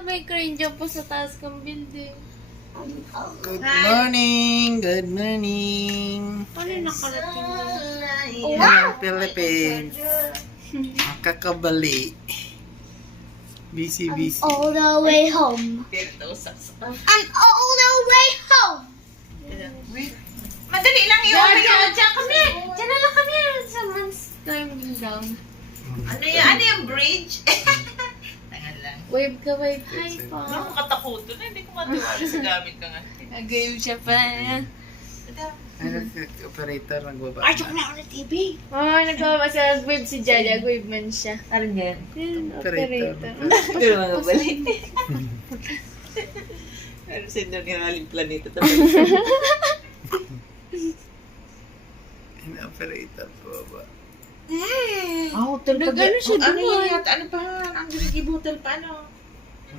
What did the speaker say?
may crane dyan po sa taas kong building. Good morning! Good morning! Ano nakarating doon? Hello, Philippines! Makakabali. Busy. All the way home. I'm all the way home. Madali lang yun. Diyan kami! Diyan na lang kami! Someone's climbing down. Ano yan? Ano yung bridge? Tangan lang. Wave ka, wave. Hi po. Ano katakuto na? Hindi ko matiwala sa gamit ka nga. Nag-game siya pa. Ano si operator nagbaba? Ay, joke na ako ng TV. Oh, nagpapasa wave si Jolly. Wave man siya. Parang yan. Operator. Hindi mo nga balik. Ano sa inyo ng aling planeta? Operator po ba? Oh, tulog Nag-ano siya Ano doon? yan? Ano pa? Ang gibutal pa, ano?